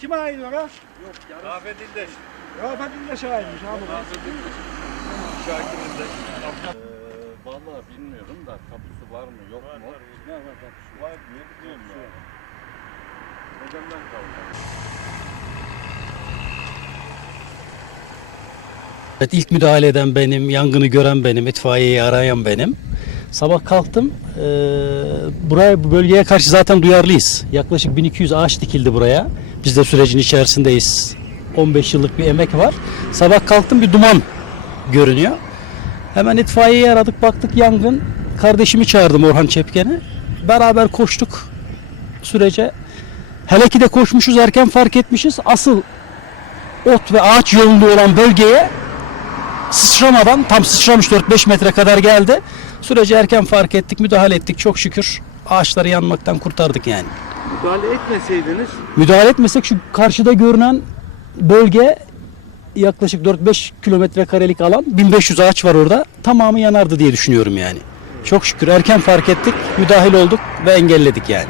Kime ait ora? Rafet İldeş. Rafet İldeş'e aitmiş abi. Rafet İldeş. Şakir İldeş. Ee, vallahi bilmiyorum da tapusu var mı yok mu? Ne var tapusu? Var diye biliyorum ya. Dedemden kaldı. Evet ilk müdahale eden benim, yangını gören benim, itfaiyeyi arayan benim. Sabah kalktım. eee, buraya bu bölgeye karşı zaten duyarlıyız. Yaklaşık 1200 ağaç dikildi buraya. Biz de sürecin içerisindeyiz. 15 yıllık bir emek var. Sabah kalktım bir duman görünüyor. Hemen itfaiyeyi aradık baktık yangın. Kardeşimi çağırdım Orhan Çepken'i. Beraber koştuk sürece. Hele ki de koşmuşuz erken fark etmişiz. Asıl ot ve ağaç yoğunluğu olan bölgeye sıçramadan tam sıçramış 4-5 metre kadar geldi. Süreci erken fark ettik, müdahale ettik. Çok şükür ağaçları yanmaktan kurtardık yani. Müdahale etmeseydiniz Müdahale etmesek şu karşıda görünen bölge yaklaşık 4-5 kilometre karelik alan 1500 ağaç var orada. Tamamı yanardı diye düşünüyorum yani. Çok şükür erken fark ettik, müdahil olduk ve engelledik yani.